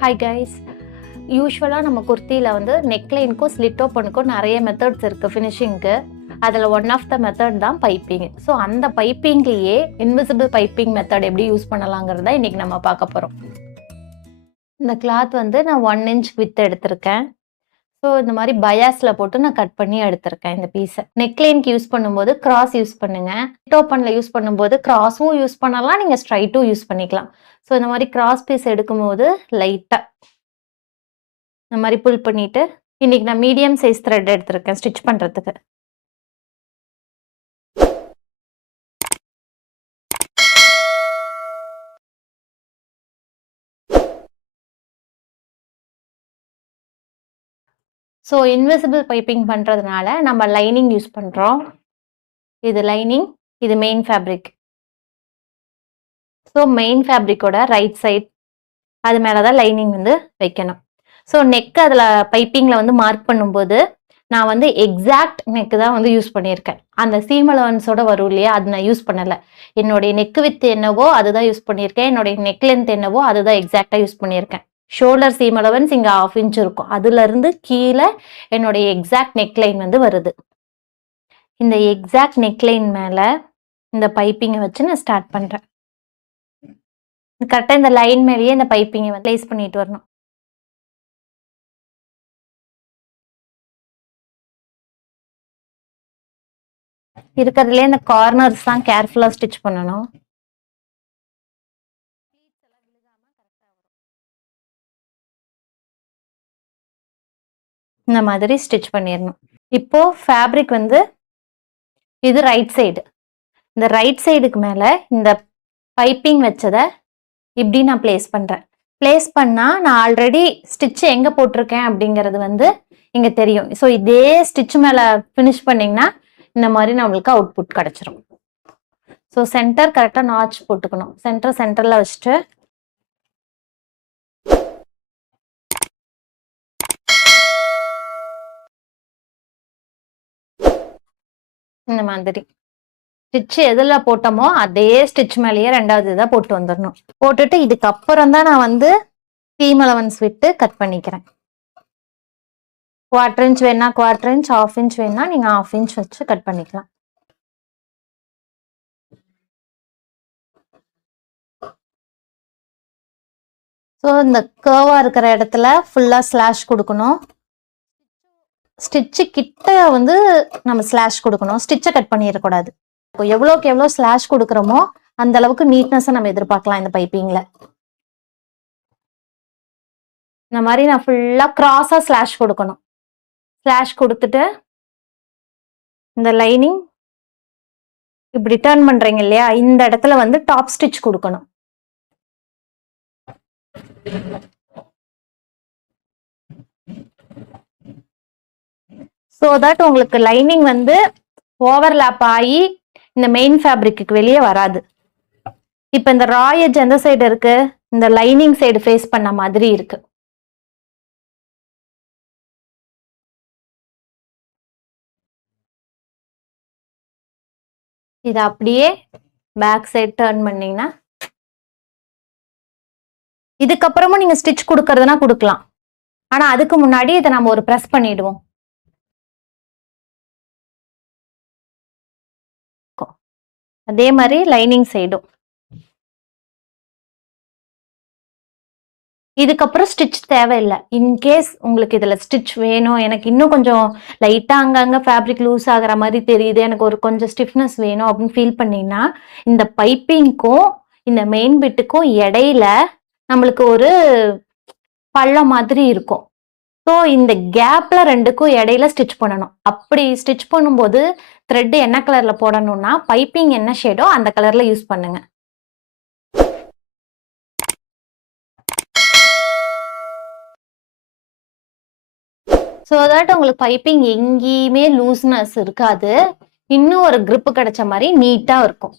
Hi guys, யூஸ்வலாக நம்ம குர்த்தியில் வந்து நெக்லைனுக்கும் ஸ்லிட் ஓப்பனுக்கும் நிறைய மெத்தட்ஸ் இருக்குது ஃபினிஷிங்க்கு. அதில் ஒன் ஆஃப் த மெத்தட் தான் பைப்பிங். ஸோ அந்த பைப்பிங்லேயே இன்விசிபிள் பைப்பிங் மெத்தட் எப்படி யூஸ் பண்ணலாங்கிறத இன்றைக்கி நம்ம பார்க்க போகிறோம். இந்த கிளாத் வந்து நான் 1 inch வித் எடுத்திருக்கேன். ஸோ இந்த மாதிரி பயாஸில் போட்டு நான் கட் பண்ணி எடுத்திருக்கேன் இந்த பீஸை. நெக்லைனுக்கு யூஸ் பண்ணும்போது கிராஸ் யூஸ் பண்ணுங்கள். ஸ்லிட் ஓப்பனில் யூஸ் பண்ணும்போது கிராஸும் யூஸ் பண்ணலாம், நீங்கள் ஸ்ட்ரைட்டும் யூஸ் பண்ணிக்கலாம். ஸோ இந்த மாதிரி கிராஸ் பீஸ் எடுக்கும்போது லைட்டாக இந்த மாதிரி புல் பண்ணிட்டு, இன்னைக்கு நான் மீடியம் சைஸ் த்ரெட் எடுத்திருக்கேன் ஸ்டிச் பண்றதுக்கு. ஸோ இன்விசிபிள் பைப்பிங் பண்றதுனால நம்ம லைனிங் யூஸ் பண்றோம். இது லைனிங், இது மெயின் ஃபேப்ரிக். ஸோ மெயின் ஃபேப்ரிக்கோட ரைட் சைட் அது மேலதான் லைனிங் வந்து வைக்கணும். ஸோ நெக் அதில் பைப்பிங்கில் வந்து மார்க் பண்ணும்போது நான் வந்து எக்ஸாக்ட் நெக்கு தான் வந்து யூஸ் பண்ணியிருக்கேன். அந்த சீம் அலவன்ஸோட வரும் இல்லையா, அது நான் யூஸ் பண்ணலை. என்னுடைய நெக்கு வித் என்னவோ அதுதான் யூஸ் பண்ணியிருக்கேன். என்னுடைய நெக் லென்த் என்னவோ அதுதான் எக்ஸாக்டாக யூஸ் பண்ணியிருக்கேன். ஷோல்டர் சீம் அலவன்ஸ் இங்கே 1/2 inch இருக்கும். அதுலேருந்து கீழே என்னுடைய எக்ஸாக்ட் நெக் லைன் வந்து வருது. இந்த எக்ஸாக்ட் நெக் லைன் மேலே இந்த பைப்பிங்கை வச்சு நான் ஸ்டார்ட் பண்ணுறேன். கரெக்டாக இந்த லைன் மேலேயே இந்த பைப்பிங்கை வந்து ப்ளேஸ் பண்ணிட்டு வரணும். இருக்கிறதுலே இந்த கார்னர்ஸ் தான் கேர்ஃபுல்லாக ஸ்டிச் பண்ணணும். இந்த மாதிரி ஸ்டிச் பண்ணிடணும். இப்போ ஃபேப்ரிக் வந்து இது ரைட் சைடு. இந்த ரைட் சைடுக்கு மேலே இந்த பைப்பிங் வச்சதை இப்படி நான் பிளேஸ் பண்ணுறேன். பிளேஸ் பண்ணால் நான் ஆல்ரெடி ஸ்டிச் எங்கே போட்டிருக்கேன் அப்படிங்கிறது வந்து இங்கே தெரியும். ஸோ இதே ஸ்டிச் மேலே ஃபினிஷ் பண்ணிங்கன்னா இந்த மாதிரி நம்மளுக்கு அவுட்புட் கிடச்சிரும். ஸோ சென்டர் கரெக்டாக நாச் போட்டுக்கணும். சென்டரில் வச்சுட்டு இந்த மாதிரி ஸ்டிச் எதில் போட்டோமோ அதே ஸ்டிச் மேலேயே 2வது இதாக போட்டு வந்துடணும். போட்டுட்டு இதுக்கப்புறம் தான் நான் வந்து சீம் அலவன்ஸ் விட்டு கட் பண்ணிக்கிறேன். 1/4 inch வேணா 1/4 inch, 1/2 inch வேணா நீங்கள் 1/2 inch வச்சு கட் பண்ணிக்கலாம். ஸோ இந்த கர்வாக இருக்கிற இடத்துல ஃபுல்லாக ஸ்லாஷ் கொடுக்கணும். ஸ்டிச்சு கிட்ட வந்து நம்ம ஸ்லாஷ் கொடுக்கணும். ஸ்டிச்சை கட் பண்ணிடக்கூடாது. இப்போ எவ்வளோக்கு எவ்வளோ ஸ்லாஷ் கொடுக்குறோமோ அந்த அளவுக்கு நீட்னஸை நம்ம எதிர்பார்க்கலாம் இந்த பைப்பிங்கில். இந்த மாதிரி நான் ஃபுல்லாக கிராஸாக ஸ்லாஷ் கொடுக்கணும். ஸ்லாஷ் கொடுத்துட்டு இந்த லைனிங் இப்படி டர்ன் பண்ணுறீங்க இல்லையா, இந்த இடத்துல வந்து டாப் ஸ்டிச் கொடுக்கணும். ஸோ தட் உங்களுக்கு லைனிங் வந்து ஓவர்லேப் ஆகி இந்த மெயின் ஃபேப்ரிக்கு வெளியே வராது. இப்போ இந்த ரா எட்ஜ் எந்த சைடு இருக்கு, இந்த லைனிங் சைடு ஃபேஸ் பண்ண மாதிரி இருக்கு. இதை அப்படியே பேக் சைடு டர்ன் பண்ணீங்கன்னா, இதுக்கப்புறமும் நீங்க ஸ்டிச் கொடுக்கறதுனா கொடுக்கலாம். ஆனா அதுக்கு முன்னாடி இதை நம்ம ஒரு ப்ரெஸ் பண்ணிடுவோம். அதே மாதிரி லைனிங் சைடும். இதுக்கப்புறம் ஸ்டிச் தேவையில்லை. இன்கேஸ் உங்களுக்கு இதில் ஸ்டிச் வேணும், எனக்கு இன்னும் கொஞ்சம் லைட்டாக அங்கங்கே ஃபேப்ரிக் லூஸ் ஆகிற மாதிரி தெரியுது, எனக்கு ஒரு கொஞ்சம் ஸ்டிஃப்னஸ் வேணும் அப்படின்னு ஃபீல் பண்ணிங்கன்னா இந்த பைப்பிங்க்கும் இந்த மெயின் பிட்டுக்கும் இடையில நம்மளுக்கு ஒரு பள்ளம் மாதிரி இருக்கும். ஸோ இந்த கேப்ல 2க்கும் இடையில ஸ்டிச் பண்ணணும். அப்படி ஸ்டிச் பண்ணும்போது த்ரெட் என்ன கலரில் போடணும்னா பைப்பிங் என்ன ஷேடோ அந்த கலரில் யூஸ் பண்ணுங்க. ஸோ தட் உங்களுக்கு பைப்பிங் எங்கேயுமே லூஸ்னஸ் இருக்காது, இன்னும் ஒரு grip கிடைச்ச மாதிரி நீட்டாக இருக்கும்.